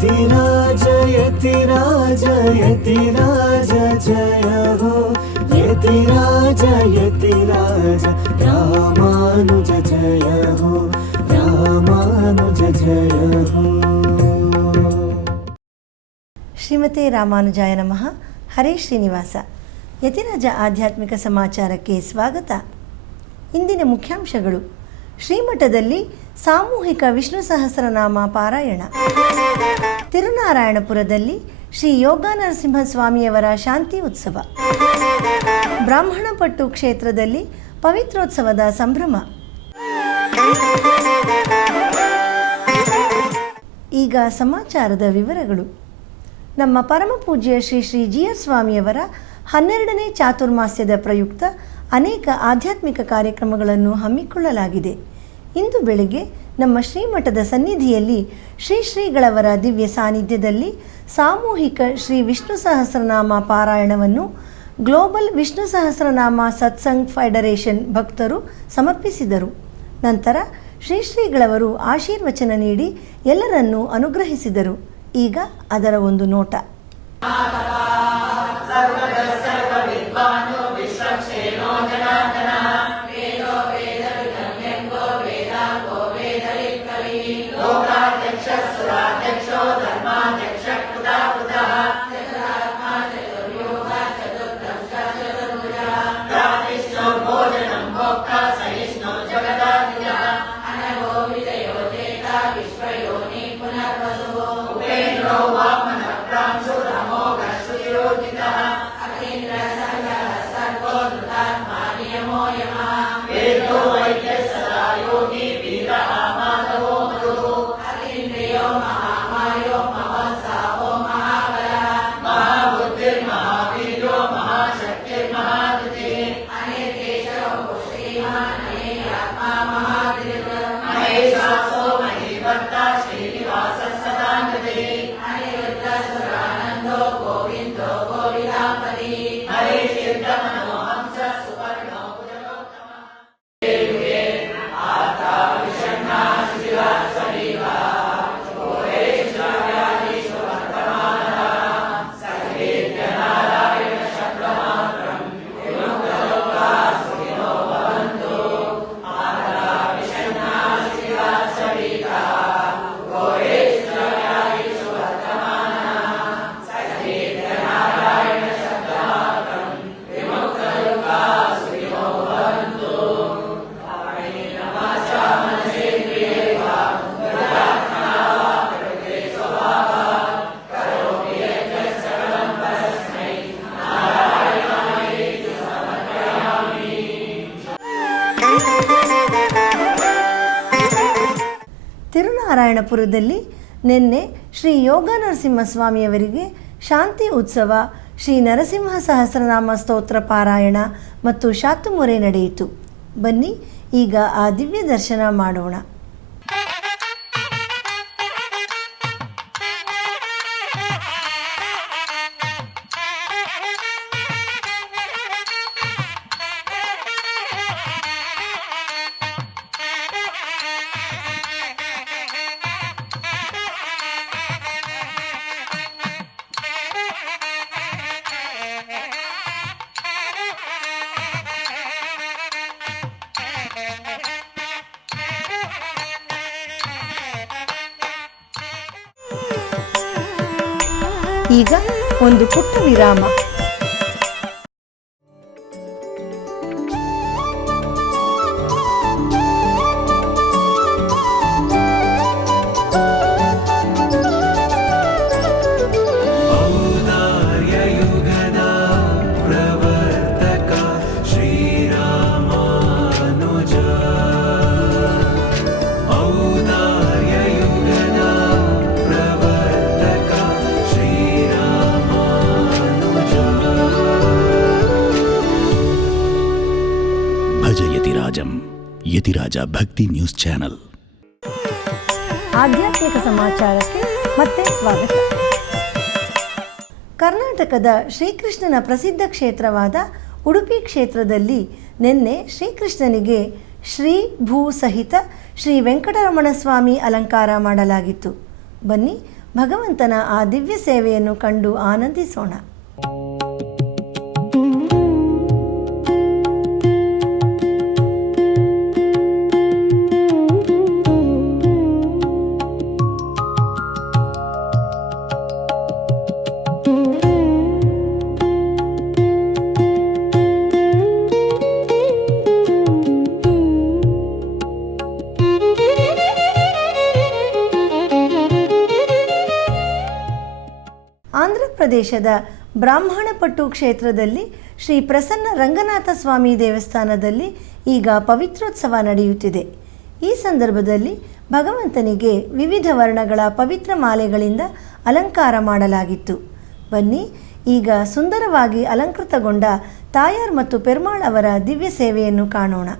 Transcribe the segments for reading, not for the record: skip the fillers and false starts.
यतिराज यतिराज यतिराज जय हो यतिराज यतिराज रामानुज जय हो रामानुज जय हो। ಶ್ರೀಮತೆ ರಾಮಾನುಜಾಯ ನಮಃ. ಹರೇ ಶ್ರೀನಿವಾಸ. ಯತಿರಾಜ ಆಧ್ಯಾತ್ಮಿಕ ಸಮಾಚಾರಕ್ಕೆ ಸ್ವಾಗತ. ಇಂದಿನ ಮುಖ್ಯಾಂಶಗಳು: ಶ್ರೀಮಠದಲ್ಲಿ ಸಾಮೂಹಿಕ ವಿಷ್ಣು ಸಹಸ್ರನಾಮ ಪಾರಾಯಣ, ತಿರುನಾರಾಯಣಪುರದಲ್ಲಿ ಶ್ರೀ ಯೋಗ ನರಸಿಂಹಸ್ವಾಮಿಯವರ ಶಾಂತಿ ಉತ್ಸವ, ಬ್ರಾಹ್ಮಣಪಟ್ಟು ಕ್ಷೇತ್ರದಲ್ಲಿ ಪವಿತ್ರೋತ್ಸವದ ಸಂಭ್ರಮ. ಈಗ ಸಮಾಚಾರದ ವಿವರಗಳು. ನಮ್ಮ ಪರಮಪೂಜ್ಯ ಶ್ರೀ ಶ್ರೀ ಜಿ.ಆರ್. ಸ್ವಾಮಿಯವರ 12ನೇ ಚಾತುರ್ಮಾಸ್ಯದ ಪ್ರಯುಕ್ತ ಅನೇಕ ಆಧ್ಯಾತ್ಮಿಕ ಕಾರ್ಯಕ್ರಮಗಳನ್ನು ಹಮ್ಮಿಕೊಳ್ಳಲಾಗಿದೆ. ಇಂದು ಬೆಳಗ್ಗೆ ನಮ್ಮ ಶ್ರೀಮಠದ ಸನ್ನಿಧಿಯಲ್ಲಿ ಶ್ರೀಗಳವರ ದಿವ್ಯ ಸಾನ್ನಿಧ್ಯದಲ್ಲಿ ಸಾಮೂಹಿಕ ಶ್ರೀ ವಿಷ್ಣು ಸಹಸ್ರನಾಮ ಪಾರಾಯಣವನ್ನು ಗ್ಲೋಬಲ್ ವಿಷ್ಣು ಸಹಸ್ರನಾಮ ಸತ್ಸಂಗ್ ಫೆಡರೇಷನ್ ಭಕ್ತರು ಸಮರ್ಪಿಸಿದರು. ನಂತರ ಶ್ರೀಗಳವರು ಆಶೀರ್ವಚನ ನೀಡಿ ಎಲ್ಲರನ್ನೂ ಅನುಗ್ರಹಿಸಿದರು. ಈಗ ಅದರ ಒಂದು ನೋಟ. ತಿರುನಾರಾಯಣಪುರದಲ್ಲಿ ನಿನ್ನೆ ಶ್ರೀ ಯೋಗ ನರಸಿಂಹಸ್ವಾಮಿಯವರಿಗೆ ಶಾಂತಿ ಉತ್ಸವ, ಶ್ರೀ ನರಸಿಂಹ ಸಹಸ್ರನಾಮ ಸ್ತೋತ್ರ ಪಾರಾಯಣ ಮತ್ತು ಶಾತುಮೊರೆ ನಡೆಯಿತು. ಬನ್ನಿ ಈಗ ಆ ದಿವ್ಯ ದರ್ಶನ ಮಾಡೋಣ. ಈಗ ಒಂದು ಪುಟ್ಟ ವಿರಾಮ. ಯತಿರಾಜ ಭಕ್ತಿ ನ್ಯೂಸ್ ಚಾನೆಲ್. ಆಧ್ಯಾತ್ಮಿಕ ಸಮಾಚಾರಕ್ಕೆ ಮತ್ತೆ ಸ್ವಾಗತ. ಕರ್ನಾಟಕದ ಶ್ರೀಕೃಷ್ಣನ ಪ್ರಸಿದ್ಧ ಕ್ಷೇತ್ರವಾದ ಉಡುಪಿ ಕ್ಷೇತ್ರದಲ್ಲಿ ನಿನ್ನೆ ಶ್ರೀಕೃಷ್ಣನಿಗೆ ಶ್ರೀ ಭೂ ಸಹಿತ ಶ್ರೀ ವೆಂಕಟರಮಣ ಸ್ವಾಮಿ ಅಲಂಕಾರ ಮಾಡಲಾಗಿತ್ತು. ಬನ್ನಿ ಭಗವಂತನ ಆ ದಿವ್ಯ ಸೇವೆಯನ್ನು ಕಂಡು ಆನಂದಿಸೋಣ. ಆಂಧ್ರಪ್ರದೇಶದ ಬ್ರಾಹ್ಮಣಪಟ್ಟು ಕ್ಷೇತ್ರದಲ್ಲಿ ಶ್ರೀ ಪ್ರಸನ್ನ ರಂಗನಾಥ ಸ್ವಾಮಿ ದೇವಸ್ಥಾನದಲ್ಲಿ ಈಗ ಪವಿತ್ರೋತ್ಸವ ನಡೆಯುತ್ತಿದೆ. ಈ ಸಂದರ್ಭದಲ್ಲಿ ಭಗವಂತನಿಗೆ ವಿವಿಧ ವರ್ಣಗಳ ಪವಿತ್ರ ಮಾಲೆಗಳಿಂದ ಅಲಂಕಾರ ಮಾಡಲಾಗಿತ್ತು. ಬನ್ನಿ ಈಗ ಸುಂದರವಾಗಿ ಅಲಂಕೃತಗೊಂಡ ತಾಯಾರ್ ಮತ್ತು ಪೆರುಮಾಳ್ ಅವರ ದಿವ್ಯ ಸೇವೆಯನ್ನು ಕಾಣೋಣ.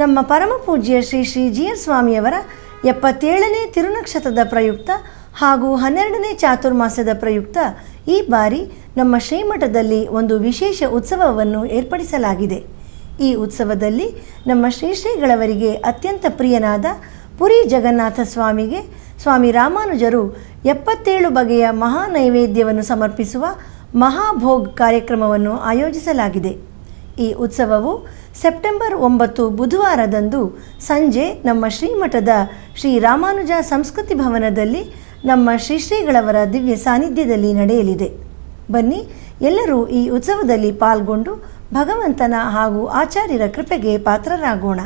ನಮ್ಮ ಪರಮ ಪೂಜ್ಯ ಶ್ರೀ ಶ್ರೀ ಜಿಯರ್ ಸ್ವಾಮಿಯವರ 77ನೇ ತಿರುನಕ್ಷತ್ರದ ಪ್ರಯುಕ್ತ ಹಾಗೂ 12ನೇ ಚಾತುರ್ಮಾಸ್ಯದ ಪ್ರಯುಕ್ತ ಈ ಬಾರಿ ನಮ್ಮ ಶ್ರೀಮಠದಲ್ಲಿ ಒಂದು ವಿಶೇಷ ಉತ್ಸವವನ್ನು ಏರ್ಪಡಿಸಲಾಗಿದೆ. ಈ ಉತ್ಸವದಲ್ಲಿ ನಮ್ಮ ಶ್ರೀಗಳವರಿಗೆ ಅತ್ಯಂತ ಪ್ರಿಯನಾದ ಪುರಿ ಜಗನ್ನಾಥ ಸ್ವಾಮಿಗೆ ಸ್ವಾಮಿ ರಾಮಾನುಜರು 77 ಬಗೆಯ ಮಹಾ ನೈವೇದ್ಯವನ್ನು ಸಮರ್ಪಿಸುವ ಮಹಾಭೋಗ್ ಕಾರ್ಯಕ್ರಮವನ್ನು ಆಯೋಜಿಸಲಾಗಿದೆ. ಈ ಉತ್ಸವವು ಸೆಪ್ಟೆಂಬರ್ 9 ಬುಧವಾರದಂದು ಸಂಜೆ ನಮ್ಮ ಶ್ರೀಮಠದ ಶ್ರೀ ರಾಮಾನುಜ ಸಂಸ್ಕೃತಿ ಭವನದಲ್ಲಿ ನಮ್ಮ ಶ್ರೀಗಳವರ ದಿವ್ಯ ಸಾನ್ನಿಧ್ಯದಲ್ಲಿ ನಡೆಯಲಿದೆ. ಬನ್ನಿ ಎಲ್ಲರೂ ಈ ಉತ್ಸವದಲ್ಲಿ ಪಾಲ್ಗೊಂಡು ಭಗವಂತನ ಹಾಗೂ ಆಚಾರ್ಯರ ಕೃಪೆಗೆ ಪಾತ್ರರಾಗೋಣ.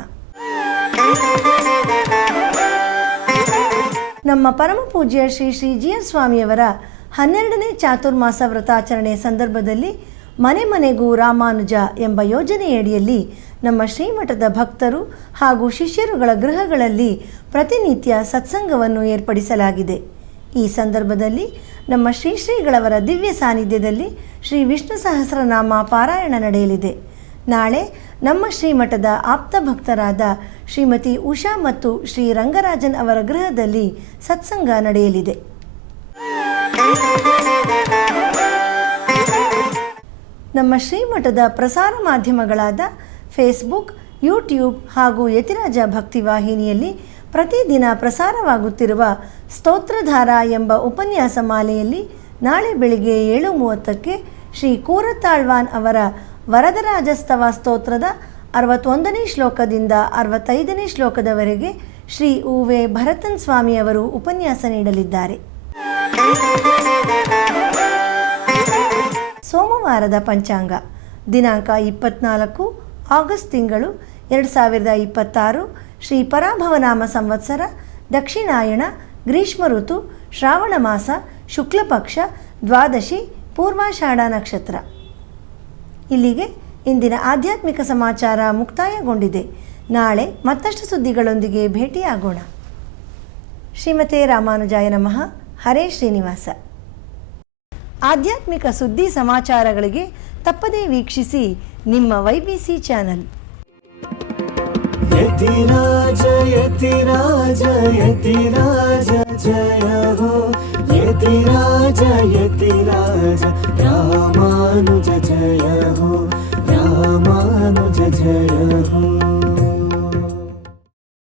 ನಮ್ಮ ಪರಮ ಪೂಜ್ಯ ಶ್ರೀ ಶ್ರೀ ಜಿಯರ್ ಸ್ವಾಮಿಯವರ 12ನೇ ಚಾತುರ್ಮಾಸ ವ್ರತಾಚರಣೆ ಸಂದರ್ಭದಲ್ಲಿ ಮನೆ ಮನೆಗೂ ರಾಮಾನುಜ ಎಂಬ ಯೋಜನೆಯಡಿಯಲ್ಲಿ ನಮ್ಮ ಶ್ರೀಮಠದ ಭಕ್ತರು ಹಾಗೂ ಶಿಷ್ಯರುಗಳ ಗೃಹಗಳಲ್ಲಿ ಪ್ರತಿನಿತ್ಯ ಸತ್ಸಂಗವನ್ನು ಏರ್ಪಡಿಸಲಾಗಿದೆ. ಈ ಸಂದರ್ಭದಲ್ಲಿ ನಮ್ಮ ಶ್ರೀಗಳವರ ದಿವ್ಯ ಸಾನ್ನಿಧ್ಯದಲ್ಲಿ ಶ್ರೀ ವಿಷ್ಣು ಸಹಸ್ರನಾಮ ಪಾರಾಯಣ ನಡೆಯಲಿದೆ. ನಾಳೆ ನಮ್ಮ ಶ್ರೀಮಠದ ಆಪ್ತ ಭಕ್ತರಾದ ಶ್ರೀಮತಿ ಉಷಾ ಮತ್ತು ಶ್ರೀ ರಂಗರಾಜನ್ ಅವರ ಗೃಹದಲ್ಲಿ ಸತ್ಸಂಗ ನಡೆಯಲಿದೆ. ನಮ್ಮ ಶ್ರೀಮಠದ ಪ್ರಸಾರ ಮಾಧ್ಯಮಗಳಾದ ಫೇಸ್ಬುಕ್, ಯೂಟ್ಯೂಬ್ ಹಾಗೂ ಯತಿರಾಜ ಭಕ್ತಿ ವಾಹಿನಿಯಲ್ಲಿ ಪ್ರತಿದಿನ ಪ್ರಸಾರವಾಗುತ್ತಿರುವ ಸ್ತೋತ್ರಧಾರ ಎಂಬ ಉಪನ್ಯಾಸ ಮಾಲೆಯಲ್ಲಿ ನಾಳೆ ಬೆಳಿಗ್ಗೆ 7:30ಕ್ಕೆ ಶ್ರೀ ಕೂರತಾಳ್ವಾನ್ ಅವರ ವರದರಾಜಸ್ತವ ಸ್ತೋತ್ರದ 61ನೇ ಶ್ಲೋಕದಿಂದ 65ನೇ ಶ್ಲೋಕದವರೆಗೆ ಶ್ರೀ ಉ.ವೆ. ಭರತನ್ ಸ್ವಾಮಿಯವರು ಉಪನ್ಯಾಸ ನೀಡಲಿದ್ದಾರೆ. ಸೋಮವಾರದ ಪಂಚಾಂಗ ದಿನಾಂಕ 24 ಆಗಸ್ಟ್ ತಿಂಗಳು 2026 ಶ್ರೀ ಪರಾಭವನಾಮ ಸಂವತ್ಸರ ದಕ್ಷಿಣಾಯಣ ಗ್ರೀಷ್ಮ ಋತು ಶ್ರಾವಣ ಮಾಸ ಶುಕ್ಲಪಕ್ಷ ದ್ವಾದಶಿ ಪೂರ್ವಾಷಾಢ ನಕ್ಷತ್ರ. ಇಲ್ಲಿಗೆ ಇಂದಿನ ಆಧ್ಯಾತ್ಮಿಕ ಸಮಾಚಾರ ಮುಕ್ತಾಯಗೊಂಡಿದೆ. ನಾಳೆ ಮತ್ತಷ್ಟು ಸುದ್ದಿಗಳೊಂದಿಗೆ ಭೇಟಿಯಾಗೋಣ. ಶ್ರೀಮತೆ ರಾಮಾನುಜಾಯ ನಮಃ. ಹರೇ ಶ್ರೀನಿವಾಸ. ಆಧ್ಯಾತ್ಮಿಕ ಸುದ್ದಿ ಸಮಾಚಾರಗಳಿಗೆ ತಪ್ಪದೇ ವೀಕ್ಷಿಸಿ ನಿಮ್ಮ YBC ಚಾನಲ್. ಯತಿರಾಜ ಯತಿರಾಜ ಯತಿರಾಜ ಜಯ ಹೋ ಯತಿರಾಜ ಯತಿರಾಜ ರಾಮಾನುಜ ಜಯ ಹೋ ರಾಮಾನುಜ ಜಯ ಹೋ.